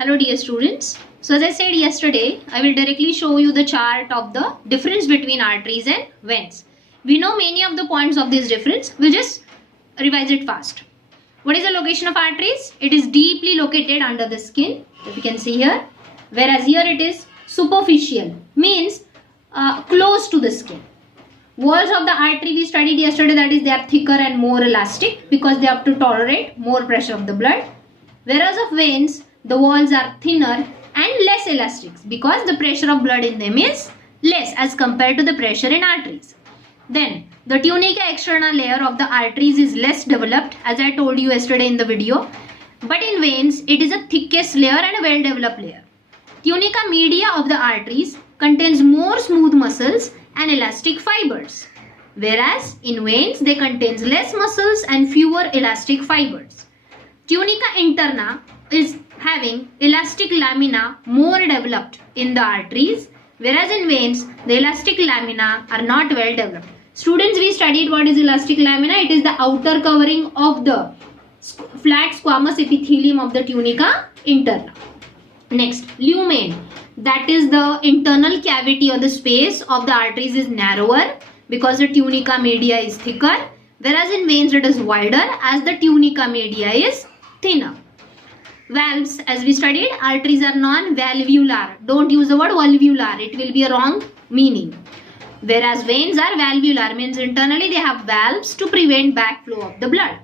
Hello dear students. So as I said yesterday, I will directly show you the chart of the difference between arteries and veins. We know many of the points of this difference. We'll just revise it fast. What is the location of arteries? It is deeply located under the skin, if you can see here. Whereas here it is superficial, means close to the skin. Walls of the artery we studied yesterday, that is they are thicker and more elastic because they have to tolerate more pressure of the blood. Whereas of veins, the walls are thinner and less elastic because the pressure of blood in them is less as compared to the pressure in arteries. Then the tunica externa layer of the arteries is less developed, as I told you yesterday in the video, but in veins it is a thickest layer and a well developed layer. Tunica media of the arteries contains more smooth muscles and elastic fibers, whereas in veins they contains less muscles and fewer elastic fibers. Tunica interna is having elastic lamina more developed in the arteries, whereas in veins the elastic lamina are not well developed. Students, we studied what is elastic lamina. It is the outer covering of the flat squamous epithelium of the tunica interna. Next, lumen, that is the internal cavity or the space of the arteries is narrower because the tunica media is thicker, whereas in veins it is wider as the tunica media is thinner. Valves, as we studied, arteries are non-valvular. Don't use the word valvular, it will be a wrong meaning. Whereas veins are valvular, means internally they have valves to prevent backflow of the blood.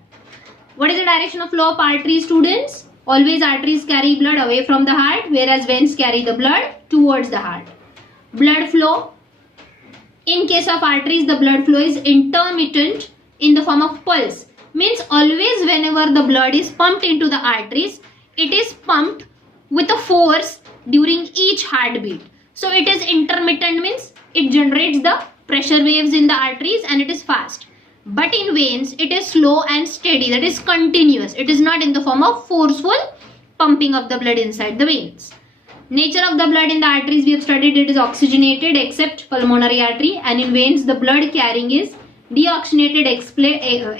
What is the direction of flow of arteries, students? Always arteries carry blood away from the heart, whereas veins carry the blood towards the heart. Blood flow. In case of arteries, the blood flow is intermittent in the form of pulse. Means always whenever the blood is pumped into the arteries, it is pumped with a force during each heartbeat. So it is intermittent, means it generates the pressure waves in the arteries and it is fast. But in veins, it is slow and steady, that is continuous. It is not in the form of forceful pumping of the blood inside the veins. Nature of the blood in the arteries we have studied, it is oxygenated except pulmonary artery, and in veins the blood carrying is deoxygenated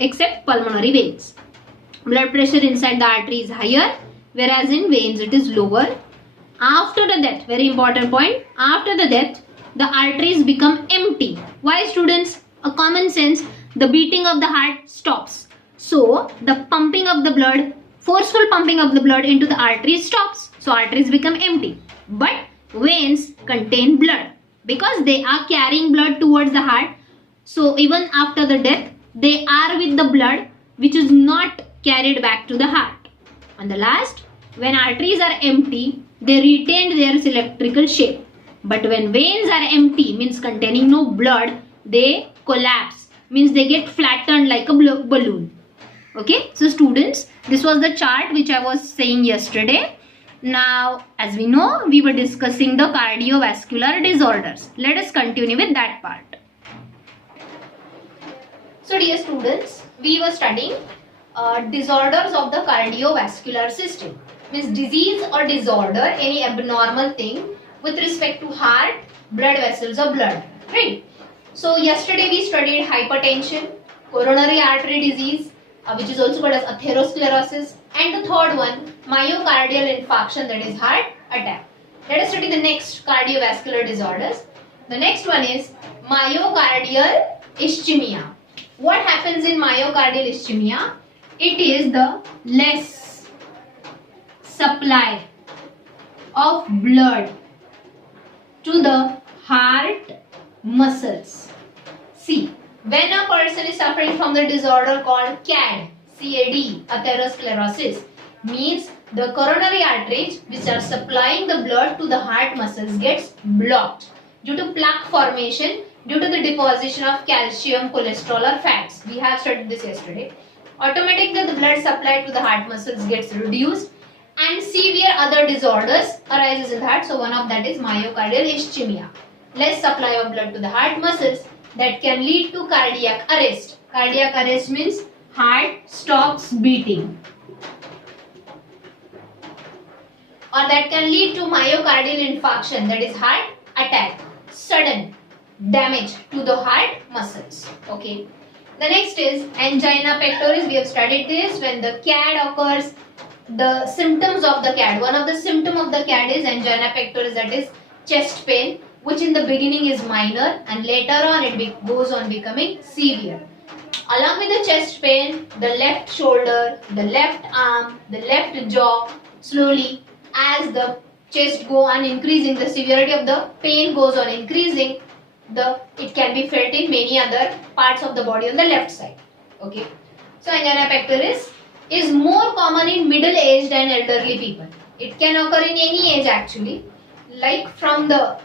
except pulmonary veins. Blood pressure inside the artery is higher, whereas in veins it is lower. After the death, very important point, after the death the arteries become empty. Why, students? A common sense, the beating of the heart stops. So the pumping of the blood, forceful pumping of the blood into the arteries stops. So arteries become empty. But veins contain blood because they are carrying blood towards the heart. So even after the death, they are with the blood which is not carried back to the heart. And the last, when arteries are empty, they retain their cylindrical shape. But when veins are empty, means containing no blood, they collapse, means they get flattened like a balloon. Okay, so students, this was the chart which I was saying yesterday. Now, as we know, we were discussing the cardiovascular disorders. Let us continue with that part. So dear students, we were studying disorders of the cardiovascular system. Means disease or disorder, any abnormal thing with respect to heart, blood vessels or blood. Right? So yesterday we studied hypertension, coronary artery disease, which is also called as atherosclerosis, and the third one, myocardial infarction, that is heart attack. Let us study the next cardiovascular disorders. The next one is myocardial ischemia. What happens in myocardial ischemia? It is the less supply of blood to the heart muscles. See, when a person is suffering from the disorder called CAD, atherosclerosis, means the coronary arteries which are supplying the blood to the heart muscles gets blocked due to plaque formation, due to the deposition of calcium, cholesterol or fats. We have studied this yesterday. Automatically the blood supply to the heart muscles gets reduced and severe other disorders arises in the heart. So one of that is myocardial ischemia. Less supply of blood to the heart muscles that can lead to cardiac arrest. Cardiac arrest means heart stops beating. Or that can lead to myocardial infarction, that is heart attack. Sudden damage to the heart muscles. Okay. The next is angina pectoris. We have studied this. When the CAD occurs, the symptoms of the CAD. One of the symptom of the CAD is angina pectoris, that is chest pain, which in the beginning is minor and later on it goes on becoming severe. Along with the chest pain, the left shoulder, the left arm, the left jaw, slowly as the chest go on increasing, the severity of the pain goes on increasing, it can be felt in many other parts of the body on the left side. Okay. So angina pectoris is more common in middle-aged and elderly people. It can occur in any age actually, like from the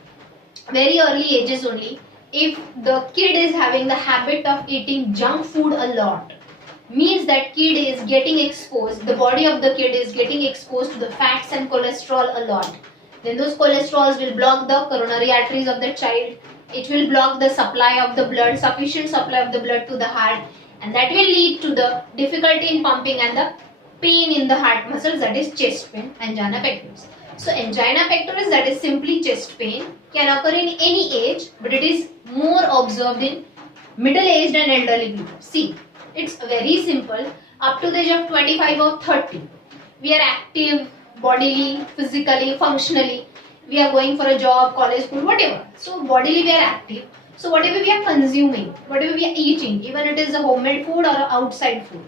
very early ages only. If the kid is having the habit of eating junk food a lot, means that kid is getting exposed, the body of the kid is getting exposed to the fats and cholesterol a lot. Then those cholesterols will block the coronary arteries of the child. It will block the supply of the blood, sufficient supply of the blood to the heart, and that will lead to the difficulty in pumping and the pain in the heart muscles, that is chest pain, angina pectoris. So angina pectoris, that is simply chest pain, can occur in any age, but it is more observed in middle-aged and elderly people. See, it's very simple. Up to the age of 25 or 30, we are active bodily, physically, functionally. We are going for a job, college, school, whatever. So bodily we are active. So whatever we are consuming, whatever we are eating, even it is a homemade food or a outside food,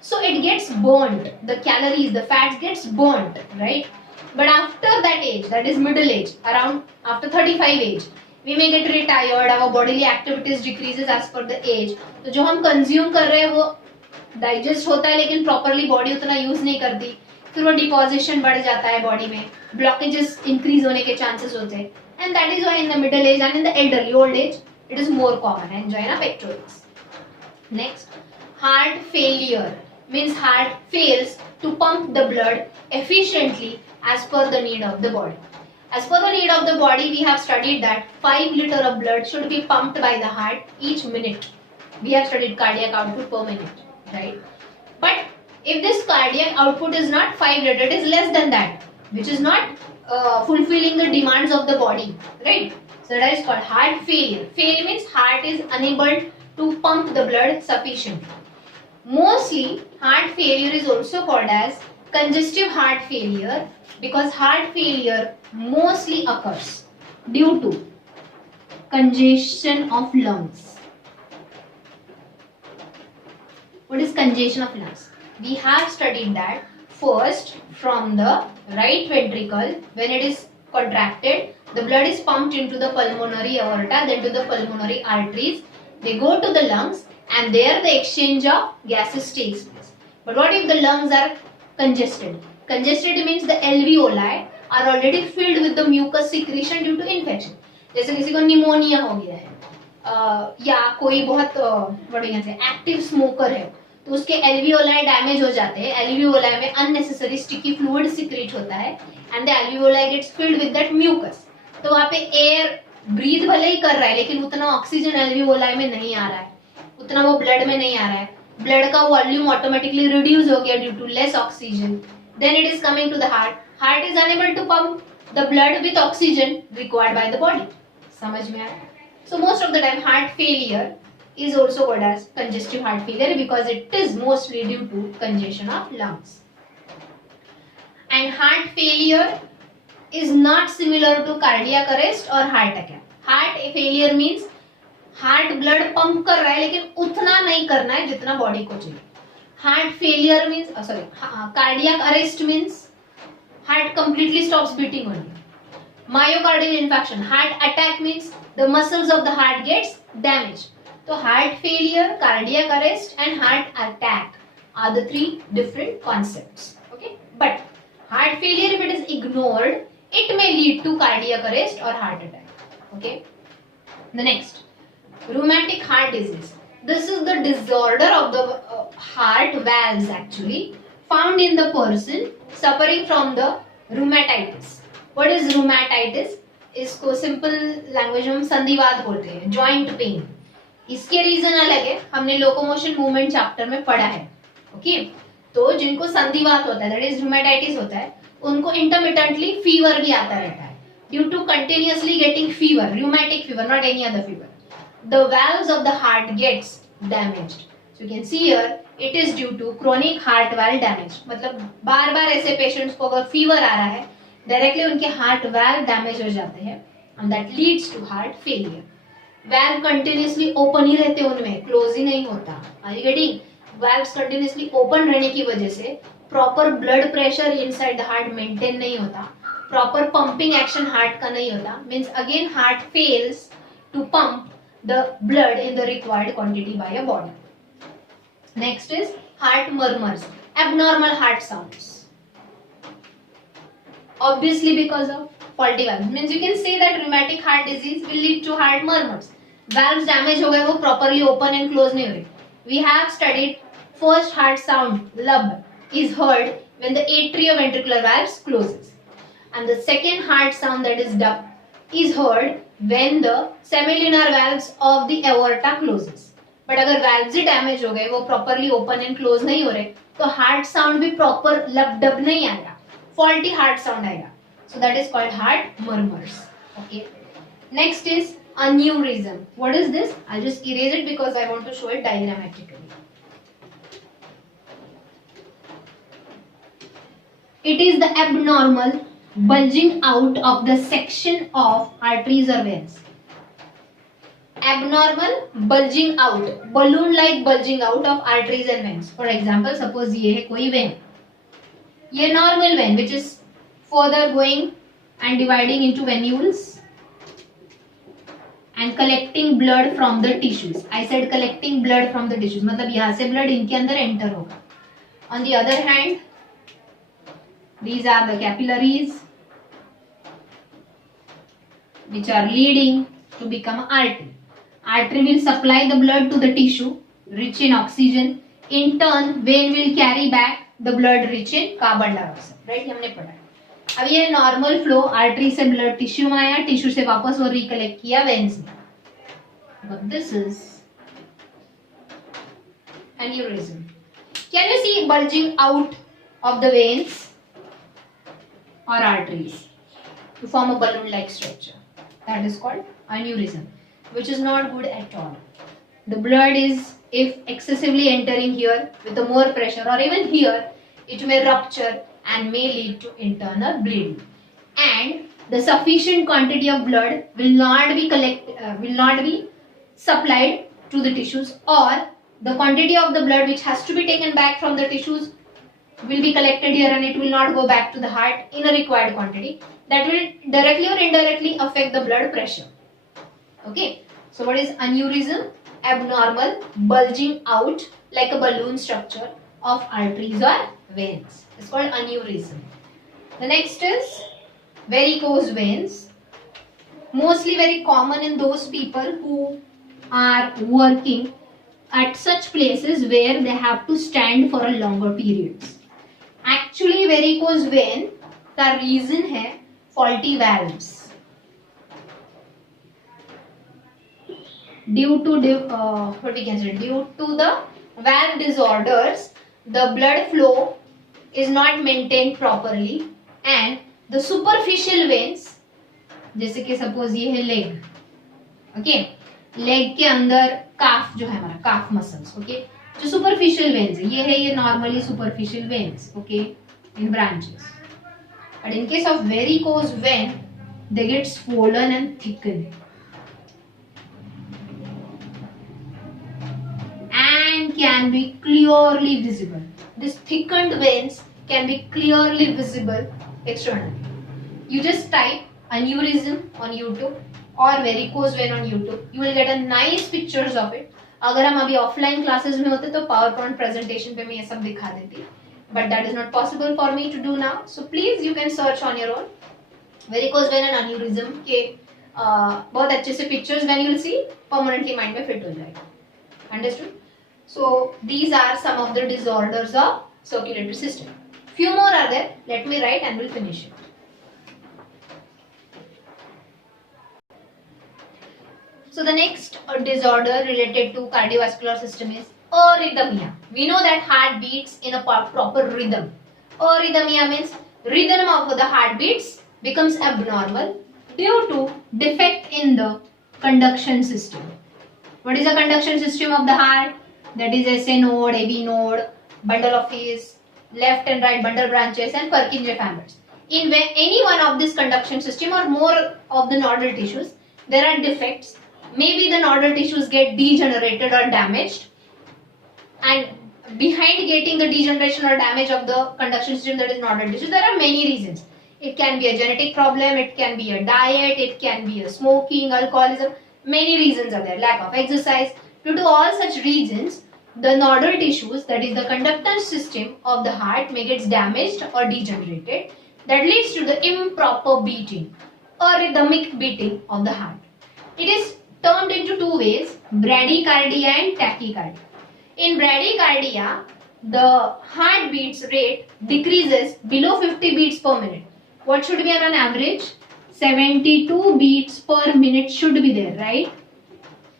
so it gets burnt. The calories, the fats gets burnt, right? But after that age, that is middle age, around after 35 age, we may get retired, our bodily activities decreases as per the age. तो जो हम consume कर रहे हैं वो digest होता है लेकिन properly body उतना use नहीं करती, फिर वो deposition बढ़ जाता है body में, blockages increase होने के chances होते हैं, and that is why in the middle age and in the elderly old age it is more common, angina pectoris. Next, heart failure means heart fails to pump the blood efficiently as per the need of the body. As per the need of the body, we have studied that 5 liters of blood should be pumped by the heart each minute. We have studied cardiac output per minute, right? But if this cardiac output is not 5 liters, it is less than that, which is not fulfilling the demands of the body, right? So that is called heart failure. Failure means heart is unable to pump the blood sufficiently. Mostly, heart failure is also called as congestive heart failure because heart failure mostly occurs due to congestion of lungs. What is congestion of lungs? We have studied that first from the right ventricle, when it is contracted, the blood is pumped into the pulmonary aorta, then to the pulmonary arteries. They go to the lungs and there the exchange of gases takes place. But what if the lungs are congested? Congested means the alveoli are already filled with the mucus secretion due to infection. जैसे किसी को pneumonia हो गया है या कोई बहुत active smoker है तो उसके एल्वियोलाई डैमेज हो जाते हैं. एल्वियोलाई में अननेसेसरी स्टिकी फ्लूइड सिक्रेट होता है and the alveoli gets filled with that mucus. तो वहाँ पे एयर ब्रीथ भले ही कर रहा है लेकिन उतना ऑक्सीजन एल्वियोलाई में नहीं आ रहा है, उतना वो ब्लड में नहीं आ रहा है. ब्लड का वॉल्यूम ऑटोमेटिकली रिड्यूस हो गया due to less oxygen. Then it is coming to the heart. Heart is unable to pump the blood with oxygen required by the body. समझ में आया? So most of the time heart failure is also called as congestive heart failure because it is mostly due to congestion of lungs. And heart failure is not similar to cardiac arrest or heart attack. Heart failure means heart blood pump कर रहा है लेकिन उतना नहीं करना है जितना body को चाहिए. Heart failure means cardiac arrest means heart completely stops beating only. Myocardial infarction, heart attack means the muscles of the heart gets damaged. So heart failure, cardiac arrest and heart attack are the three different concepts. Okay, but heart failure, if it is ignored, it may lead to cardiac arrest or heart attack. Okay, the next, rheumatic heart disease. This is the disorder of the heart valves actually found in the person suffering from the rheumatitis. What is rheumatitis? इसको simple language में हम संधिवात बोलते हैं, joint pain. इसके reason अलग है, हमने locomotion movement chapter में पढ़ा है. ओके, तो जिनको संधिवात होता है, दैट इज रूमेटाइटिस होता है, उनको इंटरमिटेंटली फीवर भी आता रहता है due to continuously getting fever, rheumatic fever, not any other fever. The valves of the heart gets damaged. So you can see here it is due to chronic heart valve damage. मतलब बार बार ऐसे patients को अगर fever आ रहा है directly उनके heart valve damage हो जाते हैं and that leads to heart failure. Valve continuously open ही रहते हैं उनमें, close ही नहीं होता. Are you getting? Valves continuously open रहने की वजह से proper blood pressure inside the heart maintain नहीं होता, proper pumping action heart का नहीं होता, means again heart fails to pump the blood in the required quantity by your body. Next is heart murmurs, abnormal heart sounds. Obviously because of faulty valves. Means you can say that rheumatic heart disease will lead to heart murmurs. Valves damage हो गए, वो properly open and close नहीं हो रहे. We have studied first heart sound, lub, is heard when the atrioventricular valves closes. And the second heart sound, that is dub, is heard when the semilunar valves of the aorta closes. But अगर valves ही damage हो गए, वो properly open and close नहीं हो रहे, तो heart sound भी proper lub dub नहीं आएगा, faulty heart sound आएगा. So that is called heart murmurs. Okay. Next is aneurysm. What is this? I'll just erase it because I want to show it diagrammatically. It is the abnormal bulging out of the section of arteries or veins. Abnormal bulging out, balloon like bulging out of arteries and veins. For example, suppose ये है कोई vein, ये normal vein which is further going and dividing into venules and collecting blood from the tissues. I said collecting blood from the tissues, मतलब यहाँ से blood इनके अंदर enter होगा. On the other hand, these are the capillaries which are leading to become artery. Artery will supply the blood to the tissue rich in oxygen. In turn, vein will carry back the blood rich in carbon dioxide. Right? हमने पढ़ा. अब ये normal flow artery से blood tissue में आया, tissue से वापस वो रिकलेक्ट किया वेन्स में. But this is aneurysm. Can you see bulging out of the veins or arteries to form a balloon-like structure? That is called aneurysm, which is not good at all. The blood is, if excessively entering here with the more pressure, or even here, it may rupture and may lead to internal bleeding. And the sufficient quantity of blood will not be supplied to the tissues, or the quantity of the blood which has to be taken back from the tissues will be collected here and it will not go back to the heart in a required quantity. That will directly or indirectly affect the blood pressure. Okay. So what is aneurysm? Abnormal bulging out like a balloon structure of arteries or veins. It's called aneurysm. The next is varicose veins. Mostly very common in those people who are working at such places where they have to stand for a longer periods. Actually varicose vein का reason है faulty valves. Due to the valve disorders, the blood flow is not maintained properly and the superficial veins, जैसे कि suppose ये है leg, okay, leg के अंदर calf जो है हमारा calf muscles, okay, जो superficial veins है, ये normally superficial veins, okay, in branches. But in case of varicose vein, they get swollen and thickened. And can be clearly visible. These thickened veins can be clearly visible externally. You just type aneurysm on YouTube or varicose vein on YouTube. You will get a nice pictures of it. अगर हम अभी offline classes में होते तो PowerPoint presentation पे मैं ये सब दिखा देती. But that is not possible for me to do now. So please you can search on your own. Varicose vein and aneurysm के बहुत अच्छे से pictures when you will see permanently mind में fit हो जाएगा. Understood? So these are some of the disorders of circulatory system. Few more are there. Let me write and we'll finish it. So the next disorder related to cardiovascular system is arrhythmia. We know that heart beats in a proper rhythm. Arrhythmia means rhythm of the heartbeats becomes abnormal due to defect in the conduction system. What is the conduction system of the heart? that is SA node, AB node, bundle of His, left and right bundle branches, and Purkinje fibers. In any one of this conduction system or more of the nodal tissues, there are defects. Maybe the nodal tissues get degenerated or damaged, and behind getting the degeneration or damage of the conduction system, that is nodal tissue, there are many reasons. It can be a genetic problem, it can be a diet, it can be a smoking, alcoholism, many reasons are there, lack of exercise. Due to all such reasons, the nodal tissues, that is the conductance system of the heart, may get damaged or degenerated. That leads to the improper beating or rhythmic beating of the heart. It is termed into two ways, bradycardia and tachycardia. In bradycardia, the heartbeat's rate decreases below 50 beats per minute. What should be on an average? 72 beats per minute should be there, right?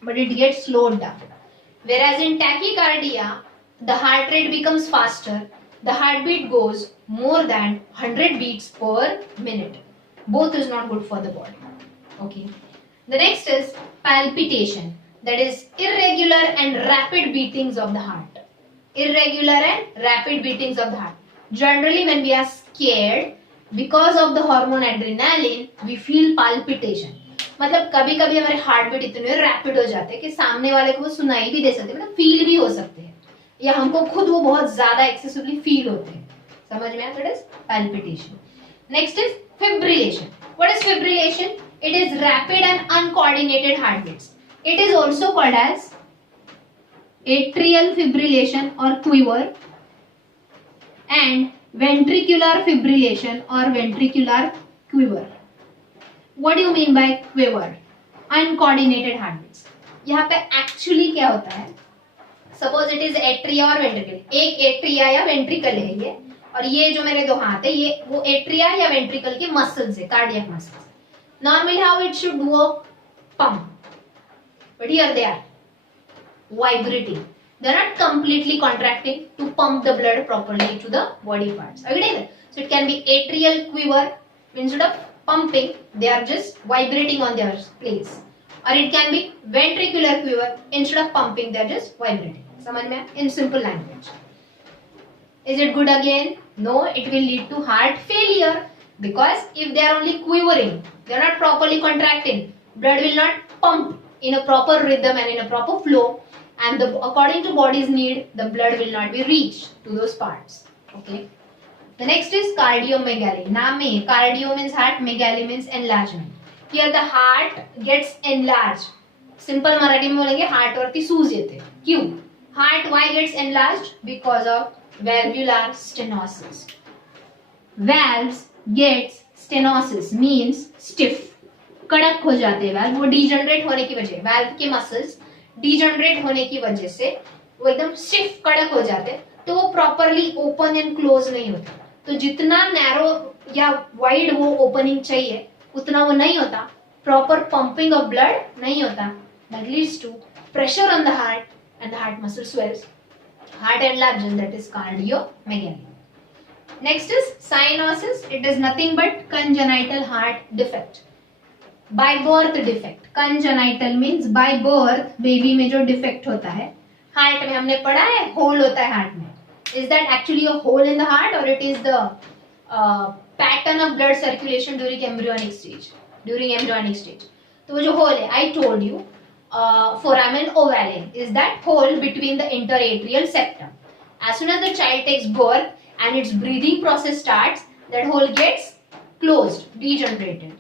But it gets slowed down. Whereas in tachycardia, the heart rate becomes faster. The heartbeat goes more than 100 beats per minute. Both is not good for the body. Okay. The next is palpitation. That is irregular and rapid beatings of the heart. Irregular and rapid beatings of the heart. Generally when we are scared, because of the hormone adrenaline, we feel palpitation. मतलब कभी कभी हमारे heart beat इतने rapid हो जाते हैं कि सामने वाले को वो सुनाई भी दे सकते हैं, मतलब फील भी हो सकते हैं, या हमको खुद वो बहुत ज्यादा एक्सेसिवली फील होते हैं. समझ में आया? That is palpitation. Next is fibrillation. What is fibrillation? It is rapid and uncoordinated heartbeats. It is also called as atrial fibrillation or quiver, and ventricular fibrillation or ventricular quiver. What do you mean by quiver? Uncoordinated heartbeats. यहाँ पे actually क्या होता है? Suppose it is atria और ventricle. एक atria या ventricle है ये, और ये जो मेरे दो हाथ है ये वो atria या ventricle के muscles है, cardiac muscles. Normally how it should work? Pump. But here they are vibrating. They are not completely contracting to pump the blood properly to the body parts. Are you getting that? So it can be atrial quiver, instead of pumping, they are just vibrating on their place. Or it can be ventricular quiver, instead of pumping, they are just vibrating. समझ में? In simple language. Is it good again? No, it will lead to heart failure, because if they are only quivering, they are not properly contracting, blood will not pump in a proper rhythm and in a proper flow, and according to body's need, the blood will not be reached to those parts. Okay. The next is cardiomegaly. नाम में cardio means heart, megaly means enlargement. Here the heart gets enlarged. Simple Marathi में बोलेंगे heart वरती सूज येते. क्यों? Heart why gets enlarged? Because of valvular stenosis. Valves gets stenosis means stiff. कड़क हो जाते हैं valve, वो degenerate होने की वजह, valve के muscles degenerate होने की वजह से वो एकदम stiff कड़क हो जाते हैं, तो वो properly open and close नहीं होते. तो जितना narrow या wide वो opening चाहिए उतना वो नहीं होता, proper pumping of blood नहीं होता, that leads to pressure on the heart and the heart muscle swells, heart enlarges, that is cardiomegaly. Next is cyanosis. It is nothing but congenital heart defect. By birth defect. Congenital means by birth baby में जो defect होता है, heart में हमने पढ़ा है hole होता है heart में. Is that actually a hole in the heart, or it is the pattern of blood circulation during embryonic stage? During embryonic stage. तो वो जो hole है, I told you, foramen ovale is that hole between the interatrial septum. As soon as the child takes birth and its breathing process starts, that hole gets closed, degenerated.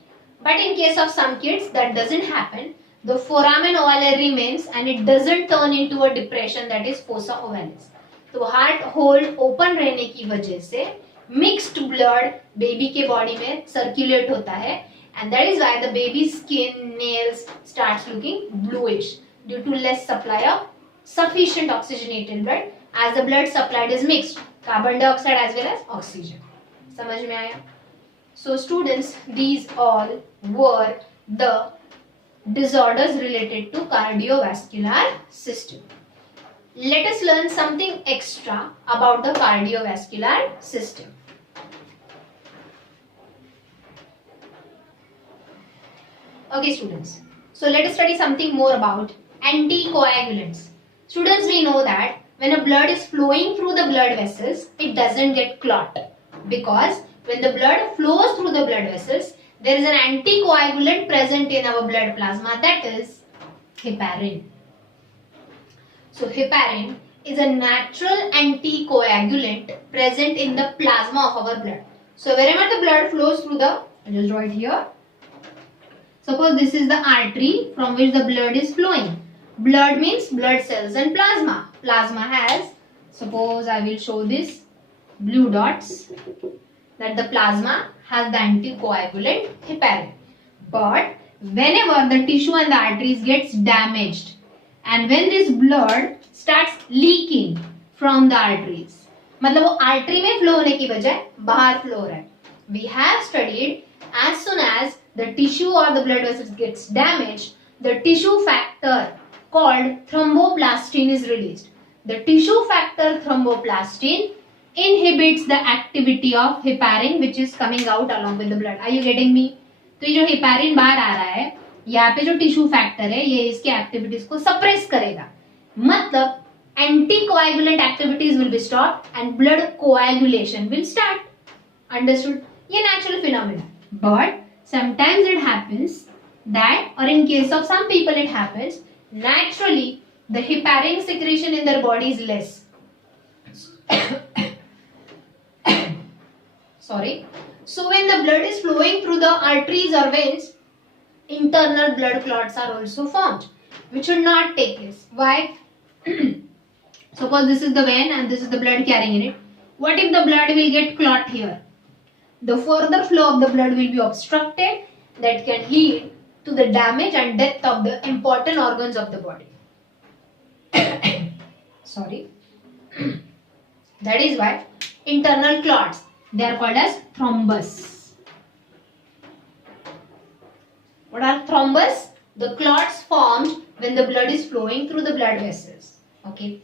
But in case of some kids, that doesn't happen. The foramen ovale remains and it doesn't turn into a depression, that is fossa ovalis. तो heart hole open रहने की वजह से mixed blood baby के body में circulate होता है, and that is why the baby's skin, nails starts looking bluish due to less supply of sufficient oxygenated blood, as the blood supplied is mixed, carbon dioxide as well as oxygen. समझ में आया? So students, these all were the disorders related to cardiovascular system. Let us learn something extra about the cardiovascular system. Okay students, so let us study something more about anticoagulants. Students, we know that when a blood is flowing through the blood vessels, it doesn't get clot, because when the blood flows through the blood vessels, there is an anticoagulant present in our blood plasma, that is heparin. So heparin is a natural anticoagulant present in the plasma of our blood. So wherever the blood flows through the, I'll just draw it here. Suppose this is the artery from which the blood is flowing. Blood means blood cells and plasma. Plasma has, suppose I will show this blue dots, that the plasma has the anticoagulant heparin. But whenever the tissue and the arteries gets damaged, and when this blood starts leaking from the arteries, मतलब वो artery में flow होने की बजाय बाहर flow हो रहा है. We have studied as soon as the tissue or the blood vessels gets damaged, the tissue factor called thromboplastin is released. The tissue factor thromboplastin inhibits the activity of heparin which is coming out along with the blood. Are you getting me? तो ये जो heparin बाहर आ रहा है, यहाँ पे जो tissue factor है ये इसके एक्टिविटीज को सप्रेस करेगा, मतलब anticoagulant activities will be stop and blood coagulation will start. Understood? ये natural phenomena. But sometimes it happens that, और in case of some people it happens, naturally the heparin secretion in their body is less. Sorry. So when the blood is flowing through the arteries or veins, internal blood clots are also formed, which should not take place. Why? Suppose this is the vein and this is the blood carrying in it. What if the blood will get clot here? The further flow of the blood will be obstructed, that can lead to the damage and death of the important organs of the body. Sorry. That is why internal clots, they are called as thrombus. What are thrombus? The clots formed when the blood is flowing through the blood vessels. Okay.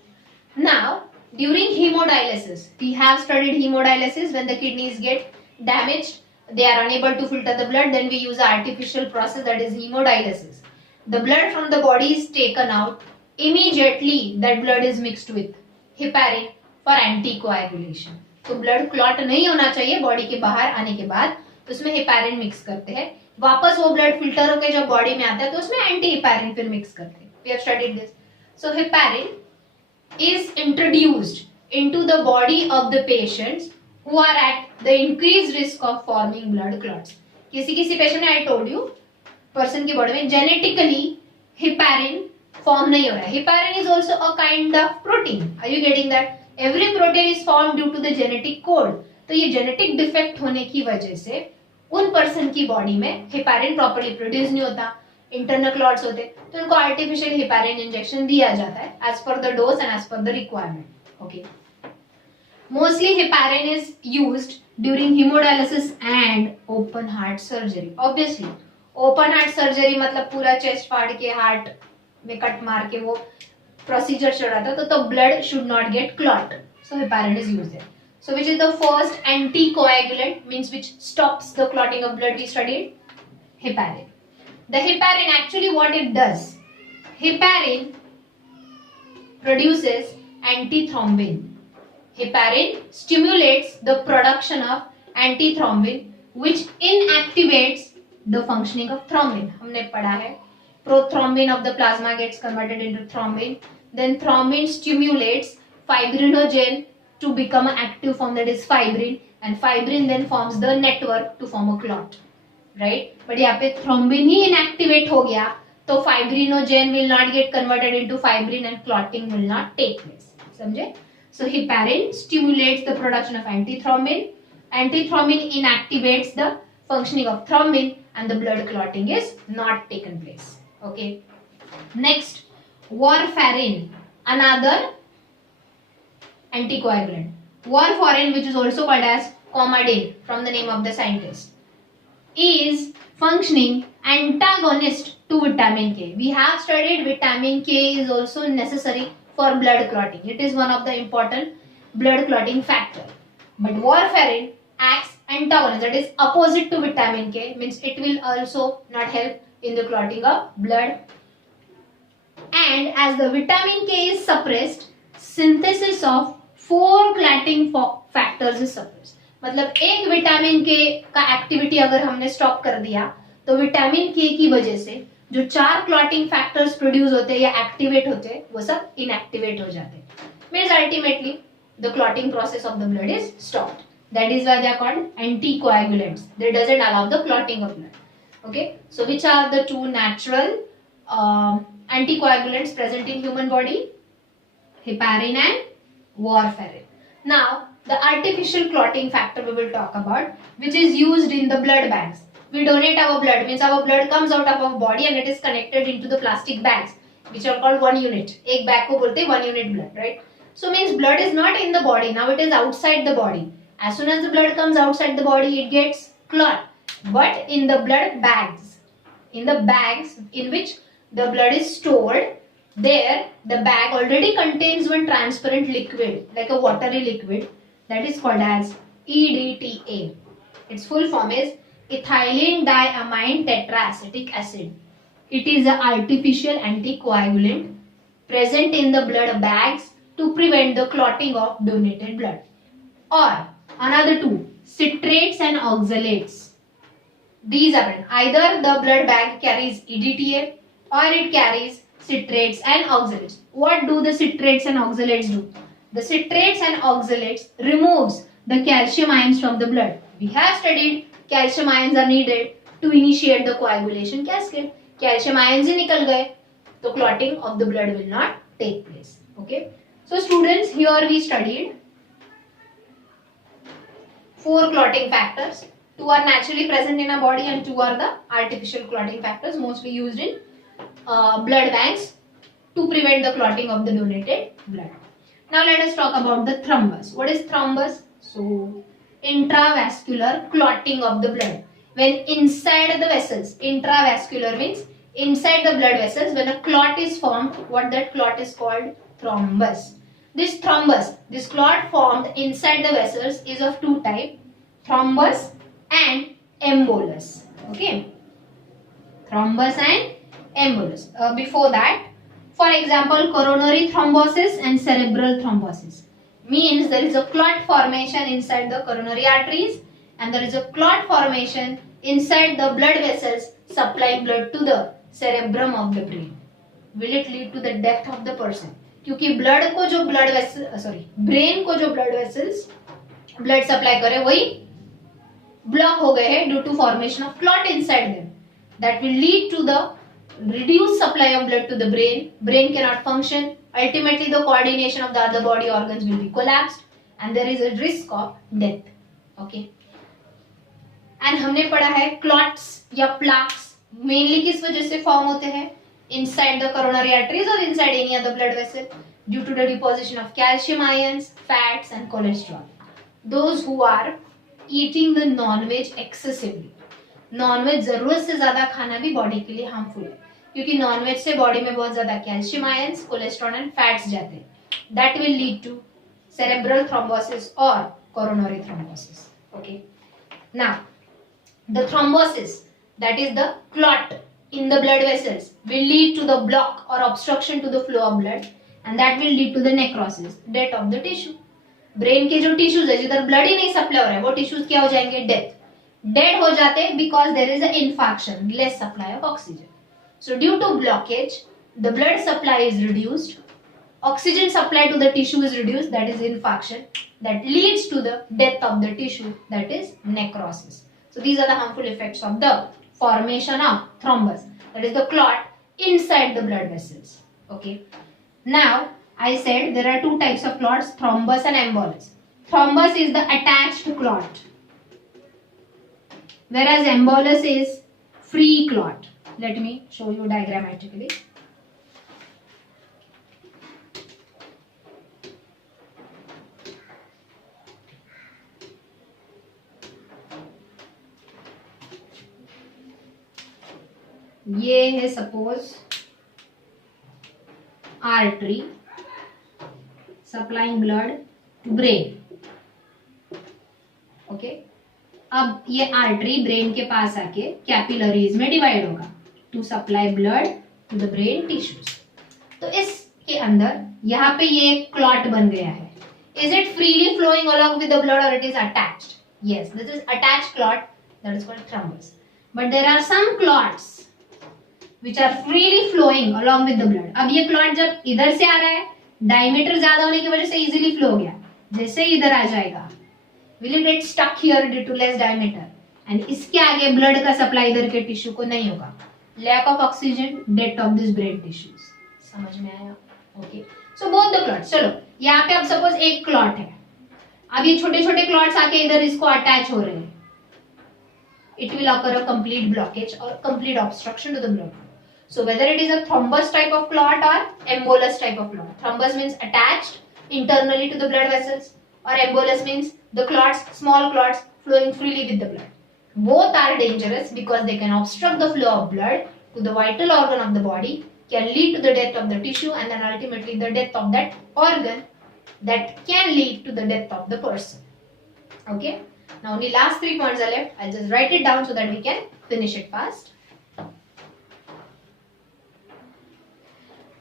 Now, during hemodialysis, we have studied hemodialysis. When the kidneys get damaged, they are unable to filter the blood, then we use an artificial process, that is hemodialysis. The blood from the body is taken out. Immediately that blood is mixed with heparin for anticoagulation. तो blood clot नहीं होना चाहिए body के बाहर आने के बाद, तो उसमें हेपारिन मिक्स करते हैं. वापस वो ब्लड फिल्टर होकर जब बॉडी में आता है तो उसमें एंटी हेपारिन फिर मिक्स करते हैं. We have studied this. So heparin is introduced into the body of the patients who are at the increased risk of forming blood clots. किसी पेशेंट में I told you पर्सन की body में genetically heparin form नहीं हो रहा है. Heparin is also a kind of protein. Are you getting that? Every protein is form due to the genetic code. तो ये जेनेटिक डिफेक्ट होने की वजह से उन पर्सन की बॉडी में हेपारिन प्रॉपर्ली प्रोड्यूस नहीं होता, इंटरनल क्लॉट्स होते, तो उनको आर्टिफिशियल हेपारिन इंजेक्शन दिया जाता है as per the dose and as per the requirement. Okay. Mostly heparin is used during haemodialysis and open heart surgery. Obviously open heart surgery मतलब पूरा चेस्ट फाड़ के हार्ट में कट मार के वो प्रोसीजर चल रहा था, तो blood should not get clot, so heparin is used there. So which is the first anticoagulant, means which stops the clotting of blood? We studied heparin. The heparin, actually what it does, heparin produces antithrombin. Heparin stimulates the production of antithrombin which inactivates the functioning of thrombin. हमने पढ़ा है prothrombin of the plasma gets converted into thrombin, then thrombin stimulates fibrinogen to become an active form, that is fibrin, and fibrin then forms the network to form a clot, right? But यहाँ पे thrombin ही inactivate हो गया तो fibrinogen will not get converted into fibrin and clotting will not take place. समझे? So heparin stimulates the production of antithrombin. Antithrombin inactivates the functioning of thrombin and the blood clotting is not taken place. Okay. Next, warfarin, another anticoagulant. Warfarin, which is also called as Coumadin from the name of the scientist, is functioning antagonist to vitamin K. We have studied vitamin K is also necessary for blood clotting. It is one of the important blood clotting factor. But warfarin acts antagonist, that is opposite to vitamin K, means it will also not help in the clotting of blood. and as the vitamin K is suppressed, synthesis of 4 clotting factors is suppressed. मतलब एक vitamin के का activity अगर हमने stop कर दिया तो vitamin के की वजह से जो 4 क्लॉटिंग फैक्टर्स प्रोड्यूस होते हैं या एक्टिवेट होते हैं वो सब इनएक्टिवेट हो जाते हैं. Means ultimately the clotting process of the blood is stopped. That is why they are called anticoagulants. They doesn't allow the clotting of blood. Okay, so which are the two natural anticoagulants present in human body? Heparin and warfarin. Now the artificial clotting factor we will talk about, which is used in the blood banks. We donate our blood, means our blood comes out of our body and it is connected into the plastic bags which are called 1 unit. एक bag को बोलते हैं 1 unit blood, right? So means blood is not in the body, now it is outside the body. As soon as the blood comes outside the body, it gets clot. But in the blood bags, in the bags in which the blood is stored, there the bag already contains one transparent liquid, like a watery liquid, that is called as EDTA. Its full form is ethylene diamine tetraacetic acid. It is an artificial anticoagulant present in the blood bags to prevent the clotting of donated blood. Or another two, citrates and oxalates. These are either the blood bag carries EDTA or it carries citrates and oxalates. What do the citrates and oxalates do? The citrates and oxalates removes the calcium ions from the blood. We have studied calcium ions are needed to initiate the coagulation cascade. Calcium ions ही निकल गए तो clotting of the blood will not take place. Okay. So students, here we studied 4 clotting factors. 2 are naturally present in our body and 2 are the artificial clotting factors mostly used in blood banks to prevent the clotting of the donated blood. Now let us talk about the thrombus. What is thrombus? So intravascular clotting of the blood. When inside the vessels, intravascular means inside the blood vessels, when a clot is formed, what that clot is called? Thrombus. This thrombus, this clot formed inside the vessels is of 2 types, thrombus and embolus. Okay, thrombus and embolus. Before that, for example, coronary thrombosis and cerebral thrombosis means there is a clot formation inside the coronary arteries and there is a clot formation inside the blood vessels supplying blood to the cerebrum of the brain. Will it lead to the death of the person? क्योंकि blood को जो blood vessel brain को जो blood vessels blood supply करे वही block हो गए हैं due to formation of clot inside them. That will lead to the reduced supply of blood to the brain cannot function, ultimately the coordination of the other body organs will be collapsed and there is a risk of death. Okay, and हमने पढ़ा है clots या plaques mainly किस वजह से form होते हैं? Inside the coronary arteries or inside any other blood vessel due to the deposition of calcium ions, fats and cholesterol. Those who are eating the non-veg excessively, non-veg जरूरत से ज्यादा खाना भी बॉडी के लिए हार्मफुल है क्योंकि नॉन-वेज से बॉडी में बहुत ज्यादा calcium ions, cholesterol and fats जाते हैं. That will lead to cerebral thrombosis or coronary thrombosis. Okay, now the thrombosis, that is the clot in the blood vessels, will lead to the block or obstruction to the flow of blood and that will lead to the necrosis, death of the tissue. Brain के जो tissues है जिधर blood ही नहीं supply हो रहा है वो tissues क्या हो जाएंगे? डेड हो जाते हैं because there is a infection, less supply of oxygen. So due to blockage the blood supply is reduced, oxygen supply to the tissue is reduced, that is infarction, that leads to the death of the tissue, that is necrosis. So these are the harmful effects of the formation of thrombus, that is the clot inside the blood vessels. Okay, now I said there are 2 types of clots, thrombus and embolus. Thrombus is the attached clot whereas embolus is free clot. Let me show you diagrammatically. ये है suppose artery supplying blood to brain. Okay, अब ये artery brain के पास आके capillaries में divide होगा to supply blood to the brain tissues. तो इसके अंदर यहाँ पे ये क्लॉट बन गया है. Is it freely flowing along with the blood or it is attached? Yes, this is attached clot, that is called thrombus. But there are some clots which are freely flowing along with the blood. अब ये clot जब इधर से आ रहा है, diameter ज्यादा होने की वजह से इजीली फ्लो हो गया. जैसे इधर आ जाएगा, will it get stuck here due to less diameter? And इसके आगे ब्लड का सप्लाई इधर के टिश्यू को नहीं होगा. Lack of oxygen, death of these brain tissues. समझ में आया? Okay. So both the clots. चलो यहाँ पे अब सपोज एक क्लॉट है. अब ये छोटे छोटे क्लॉट्स आके इधर इसको अटैच हो रहे हैं. It will occur a complete blockage or complete obstruction to the blood. So whether it is a thrombus type of clot or embolus type of clot. Thrombus means attached internally to the blood vessels, or embolus means the clots, small clots flowing freely with the blood. Both are dangerous because they can obstruct the flow of blood to the vital organ of the body, can lead to the death of the tissue, and then ultimately the death of that organ, that can lead to the death of the person. Okay. Now only last 3 points are left. I'll just write it down so that we can finish it fast.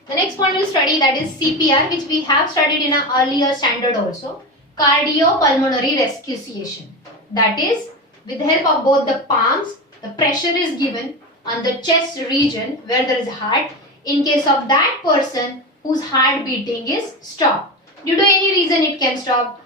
The next point we'll study, that is CPR, which we have studied in an earlier standard also. Cardiopulmonary resuscitation. That is, with the help of both the palms, the pressure is given on the chest region where there is a heart, in case of that person whose heart beating is stopped. Due to any reason it can stop,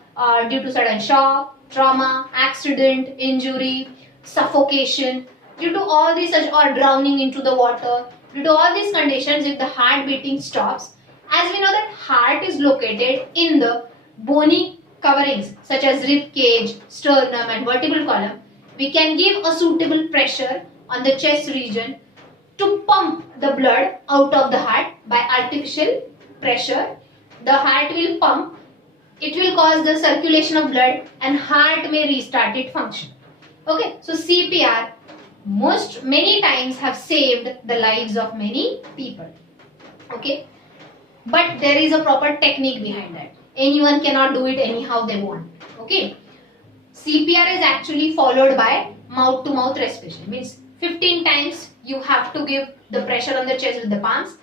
due to sudden shock, trauma, accident, injury, suffocation, due to all these such, or drowning into the water. Due to all these conditions, if the heart beating stops, as we know that heart is located in the bony coverings such as rib cage, sternum and vertebral column, we can give a suitable pressure on the chest region to pump the blood out of the heart by artificial pressure. The heart will pump, it will cause the circulation of blood and heart may restart its function. Okay, so CPR many times have saved the lives of many people. Okay, but there is a proper technique behind that. Anyone cannot do it anyhow they want. Okay, CPR is actually followed by mouth to mouth respiration. Means 15 times you have to give the pressure on the chest with the palms,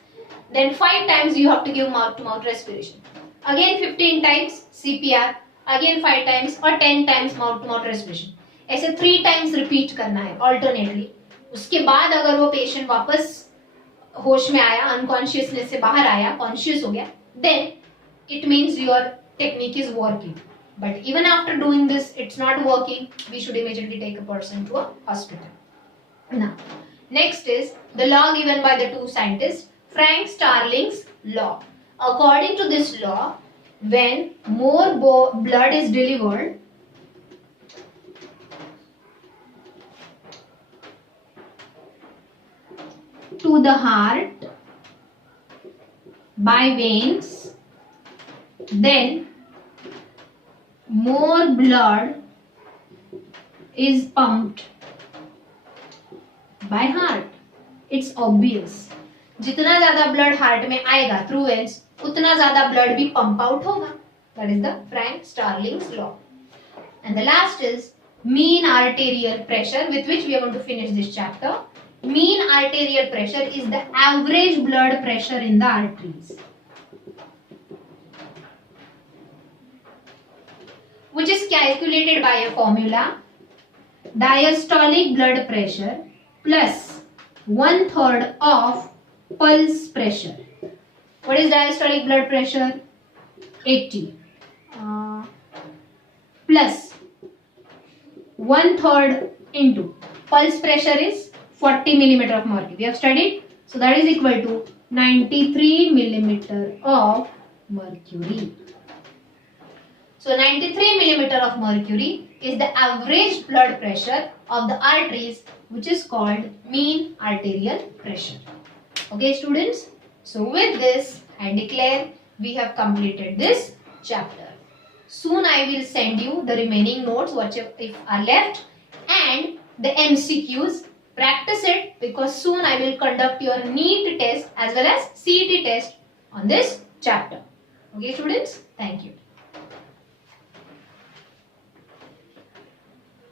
then 5 times you have to give mouth to mouth respiration, again 15 times CPR, again 5 times or 10 times mouth to mouth respiration. ऐसे 3 times repeat करना है alternately. उसके बाद अगर वो patient वापस होश में आया, अनकॉन्शियसनेस से बाहर आया, कॉन्शियस हो गया, then it means your technique is working. But even after doing this it's not working, we should immediately take a person to a hospital. Now, next is the law given by the 2 scientists, Frank Starling's law. According to this law, when more blood is delivered to the heart by veins, then more blood is pumped by heart. It's obvious. जितना ज्यादा blood heart में आएगा through veins, उतना ज्यादा blood भी pump out होगा. That is the Frank Starling's law. And the last is mean arterial pressure, with which we are going to finish this chapter. Mean arterial pressure is the average blood pressure in the arteries, which is calculated by a formula: diastolic blood pressure plus 1/3 of pulse pressure. What is diastolic blood pressure? 80 plus 1/3 into pulse pressure is 40 millimeter of mercury. We have studied, so that is equal to 93 millimeter of mercury. So 93 millimeter of mercury is the average blood pressure of the arteries, which is called mean arterial pressure. Okay, students. So with this, I declare we have completed this chapter. Soon I will send you the remaining notes, whatever if are left, and the MCQs. Practice it, because soon I will conduct your NEET test as well as CET test on this chapter. Okay, students. Thank you.